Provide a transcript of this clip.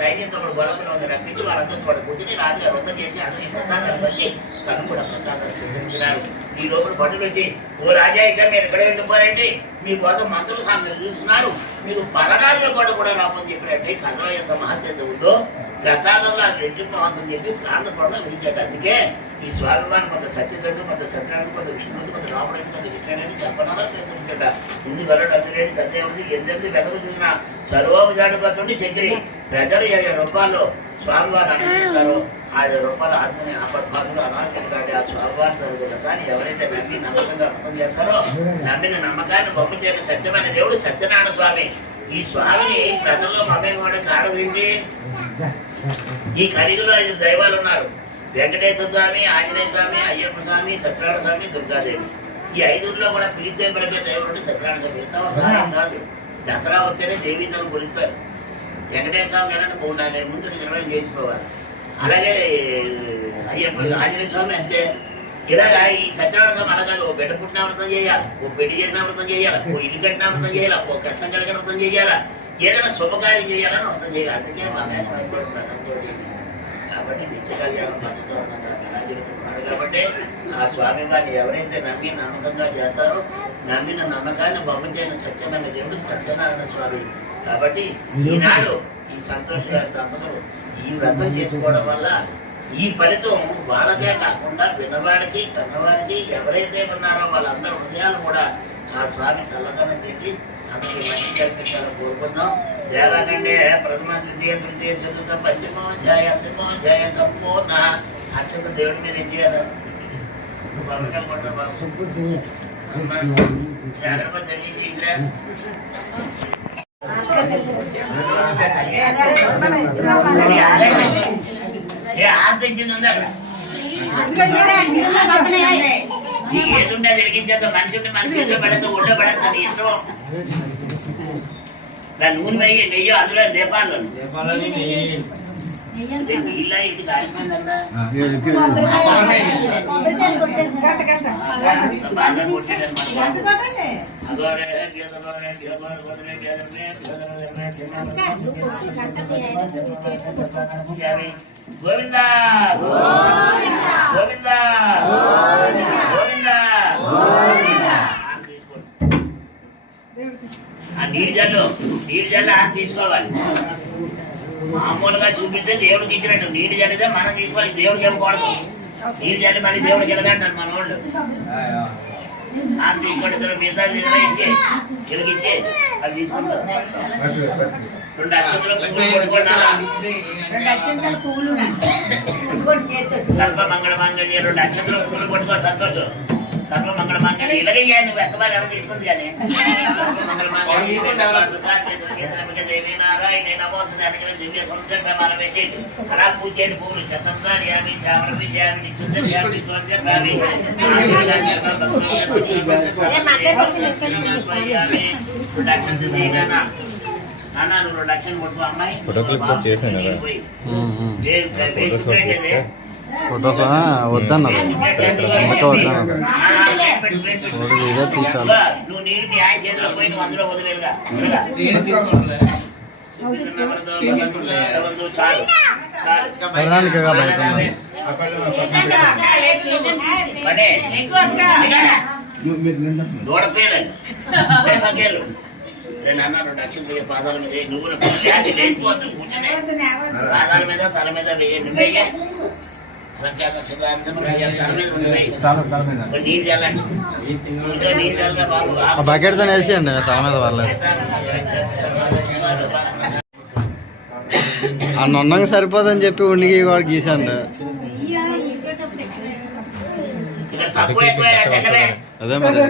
సైన్యంతో కూడా గొడవలు ఉంది రప్పించి వాళ్ళందరూ కూడా కూర్చుని రాజుగారు వ్రతం చేసి అతని ప్రసాదాలు వెళ్ళి తను కూడా ప్రసాదాలు స్వీకరించినారు. ఈ లోపల పండుగ వచ్చి ఓ రాజా ఇక మీరు ఎక్కడ వెళ్ళిపోరండి మీ కోసం మంత్రులు సాంగ్లు చూస్తున్నారు. మీరు పరరాజుల కూడా కూడా రామని చెప్పినట్టే కథలో ఎంత మహత్యత ఉందో ప్రసాదంలో అది రెట్టింపు అవుతుందని చెప్పి స్నాన పడడం విడిచాడు. అందుకే ఈ స్వాభిమానం కొంత సత్యతంగా కొంత సత్యనారాయణ కొంత విష్ణుడు కొంత రాముడు కొంత కృష్ణుడని చెప్పనాలా ప్రయత్నించట ఇందు గరుడు సత్యం ఉంది. ఎందుకు వెనక చూసిన సర్వోపజాడుపత్రుడి చక్రి ప్రజలు ఇరవై రూపాయలు స్వామివారు అనుకుంటారో ఆయన రూపాయలు ఆత్మని ఆపద్బాధలు అనాథించాలి ఆ కానీ ఎవరైతే నమ్మి నమ్మకంగా అర్థం చేస్తారో నమ్మిన నమ్మకాన్ని బొమ్మ చేయని సత్యమైన దేవుడు సత్యనారాయణ స్వామి ఈ స్వామి ప్రజల్లో మమేవాడే కారణం ఏంటి? ఈ కలిగిలో ఐదు దైవాలు ఉన్నారు. వెంకటేశ్వర స్వామి ఆంజనేయ స్వామి అయ్యప్ప స్వామి సత్యనారాయణ స్వామి దుర్గాదేవి. ఈ ఐదుగురిలో కూడా పిలిచే పలికే దేవుడు సత్యనారాయణ స్వామి. కాదు దసరా వస్తేనే దేవీతలు గురిస్తారు. వెంకటేశ్వర స్వామి వెళ్ళండి మూడు ముందు నిర్వహణ చేయించుకోవాలి. అలాగే అయ్యప్ప ఆంజనేయ స్వామి అంతే. ఇలాగా ఈ సత్యనారాయణ అలాగే ఓ బిడ్డ పుట్టిన వ్రతం చేయాలి. ఓ పెళ్ళి చేసిన వ్రతం చేయాలి. ఓ ఇల్లు కట్టిన వ్రతం చేయాలి. ఓ కట్నం కలిగిన వ్రతం చేయాలి. ఏదైనా శుభకార్యం చేయాలని వ్రతం చేయాలి. అందుకే మా మేన కాబట్టి నిత్య కాబట్టి ఆ స్వామి వారిని ఎవరైతే నమ్మి నమ్మకంగా చేస్తారో నమ్మిన నమ్మకాన్ని బొమ్మ చేయని సత్యమైన దేవుడు సత్యనారాయణ స్వామి. కాబట్టి ఈనాడు ఈ సంతోష్ గారి దంపతులు ఈ వ్రతం చేసుకోవడం వల్ల ఈ ఫలితం వాళ్ళకే కాకుండా పిల్లవాడికి కన్నవాడికి ఎవరైతే ఉన్నారో వాళ్ళందరి హృదయాలు కూడా ఆ స్వామి చల్లదనం చేసి అందరికి మంచి కల్పించాలని కోరుకుందాం దేవాకంటే ప్రథమ ద్వితీయ తృతీయ చతుర్థ పంచమో అధ్యాయ అంతిమో అధ్యాయ సంపూర్ణ అత్యంత దేవుడి మీద చేయాలి బాబుగా కొట్ట బాబు జాగ్రత్త తెలియచి ఏదుంటే జరిగించేంత మనిషి ఉంటే మనిషి ఎదురు పడేస్తే ఒళ్ళో పడేస్తా నీ ఇష్టం దాని నూనె నెయ్యి నెయ్యి అందులో దీపాలు నీళ్ళ ఇటు కాలిపోయిందన్నా బాగా గోవిందా! గోవిందా! గోవిందా! ఆ నీటి జల్లు నీటి జల్లు ఆడ తీసుకోవాలి. మామూలుగా చూపిస్తే దేవుడికి ఇచ్చినట్టు. నీటి జల్లితే మనం తీసుకోవాలి. దేవుడికి ఇవ్వకూడదు నీటి జల్లి మళ్ళీ దేవుడికి వెళ్ళదంటారు మన వాళ్ళు ఆ తీసుకోండి ఇద్దరు మిగతా ఇచ్చే ఇచ్చే అది తీసుకుంటారు రెండు అక్షంతలు పువ్వులు కొట్టుకోండి సర్వ మంగళ మంగళ్య రెండు అక్షంతలు పువ్వులు కొట్టుకో సంతోషం సర్వ మంగళ మంగళ్య ఇలాగే నువ్వు ఎక్కబారి ఎవరు తీసుకుంది కానీ మంగళ మంగళ్య దేవి నారాయణ నమోస్తుంది అందుకని దివ్య సంస్కృత ప్రమాణం వేసేది అలా పూజ చేయండి పువ్వులు చతందారి యామి చామరవి నిశ్చుద్ధ యామి స్వర్గ యామి రెండు అక్షంతలు తీయనా నాన్న నువ్వు రెండు అక్షంతలు కొట్టుకో అమ్మాయి ఫోటో క్లిప్ కూడా చేశాను కదా. ఫోటోస్ వద్దన్నారు అమ్మక వద్దన్నారు వీడియో తీర్చాలి. నువ్వు చేతిలో పోయి నువ్వు అందులో. ప్రధానికగా బయట. దూడపేయాలి నేను అన్న రెండు పాదాల మీద. నువ్వు వ్యాధి కూర్చొని. పాదాల మీద తల మీద బకెట్తో వేసేయండి తల మీద పర్లేదు. ఆ నొన్నంగా సరిపోదని చెప్పి ఉండికి కూడా గీసండి అదే మరి.